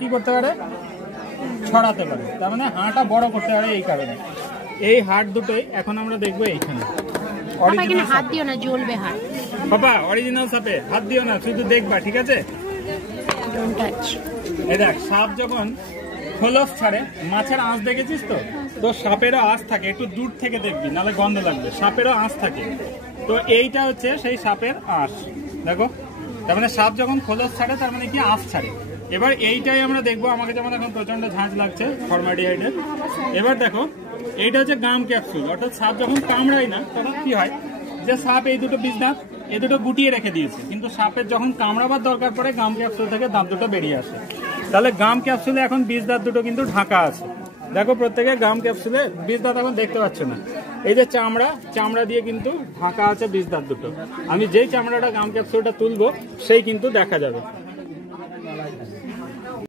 কি করতে পারে, ছড়াতে পারে, তার মানে হাঁটা বড় করতে পারে। এই কারণে এই হাড় দুটোই এখন আমরা দেখবো এইখানে। হাত দিও না, জ্বলবে হাত। বাবা অরিজিনাল সাপে হাত দিও না, শুধু দেখবা, ঠিক আছে? এই দেখ, সাপ যখন খোলস ছাড়ে, মাছের আঁশ দেখেছিস তো? তো সাপেরও আঁশ থাকে, একটু দূর থেকে দেখবি, নাহলে গন্ধ লাগবে। সাপেরও আঁশ থাকে, তো এইটা হচ্ছে সেই সাপের আঁশ। দেখো, তার মানে সাপ যখন খোলস ছাড়ে তার মানে কি আঁশ ছাড়ে। এবার এইটাই আমরা দেখবো। আমাকে যেমন এখন প্রচন্ড ঝাঁঝ লাগছে ফরমালিডিহাইডের। এবার দেখো, এইটা হচ্ছে গাম ক্যাপসুল, অর্থাৎ সাপ যখন কামড়ায় না তখন কি হয়, যে সাপ এই দুটো বীজ দাঁত এই দুটো গুটিয়ে রেখে দিয়েছে, কিন্তু সাপের যখন কামড়াবার দরকার পড়ে গাম ক্যাপসুল থেকে দাঁত দুটো বেরিয়ে আসে। তাহলে গাম ক্যাপসুলে এখন বীজ দাঁত দুটো কিন্তু ঢাকা আছে। দেখো, প্রত্যেকে গাম ক্যাপসুলে বীজ দাঁত এখন দেখতে পাচ্ছ না। এই যে চামড়া দিয়ে কিন্তু ঢাকা আছে বীজ দাঁত দুটো। আমি যেই চামড়াটা গাম ক্যাপসুলটা তুলবো সেই কিন্তু দেখা যাবে।